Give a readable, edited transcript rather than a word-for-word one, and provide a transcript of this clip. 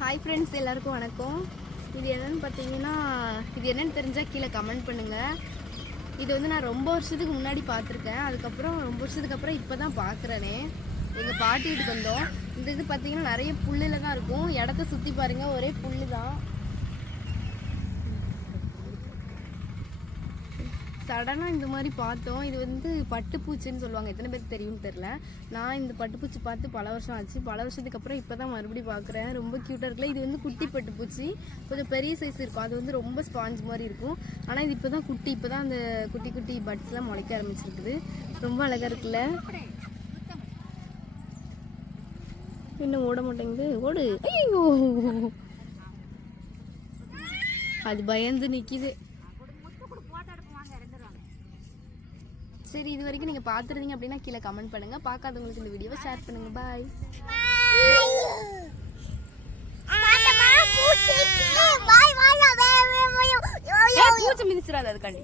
Hi friends, எல்லாருக்கும் வணக்கம். இது என்னென்னு பார்த்தீங்கன்னா, இது என்னென்னு தெரிஞ்சால் கீழே கமெண்ட் பண்ணுங்கள். இது வந்து நான் ரொம்ப வருஷத்துக்கு முன்னாடி பார்த்துருக்கேன். அதுக்கப்புறம் ரொம்ப வருஷத்துக்கு அப்புறம் இப்போ தான் பார்க்குறேனே. எங்கள் பாட்டி வீட்டுக்கு வந்தோம். இந்த இது பார்த்தீங்கன்னா நிறைய புல்லில் தான் இருக்கும். இடத்த சுற்றி பாருங்கள், ஒரே புல் தான். சடனாக இந்த மாதிரி பார்த்தோம். இது வந்து பட்டுப்பூச்சின்னு சொல்லுவாங்க. எத்தனை பேருக்கு தெரியும்னு தெரில. நான் இந்த பட்டுப்பூச்சி பார்த்து பல வருஷம் ஆச்சு. பல வருஷத்துக்கு அப்புறம் இப்போ தான் மறுபடியும் பார்க்குறேன். ரொம்ப க்யூட்டாக இருக்குல்ல. இது வந்து குட்டி பட்டுப்பூச்சி, கொஞ்சம் பெரிய சைஸ் இருக்கும். அது வந்து ரொம்ப ஸ்பாஞ்ச் மாதிரி இருக்கும். ஆனால் இது இப்போ தான் குட்டி, இப்போ தான் அந்த குட்டி குட்டி பட்ஸ்லாம் முளைக்க ஆரம்பிச்சிருக்குது. ரொம்ப அழகாக இருக்குல்ல. இன்னும் ஓட மாட்டேங்குது, ஓடு. ஐயோ, அது பயந்து நிற்கிது. சரி, இது வரைக்கும் நீங்கள் பார்த்துருந்தீங்க அப்படின்னா கீழே கமெண்ட் பண்ணுங்கள். பார்க்காதவங்களுக்கு இந்த வீடியோவை ஷேர் பண்ணுங்கள். பாய். பூச்சி மிதிச்சிடாது அதுக்காண்டி.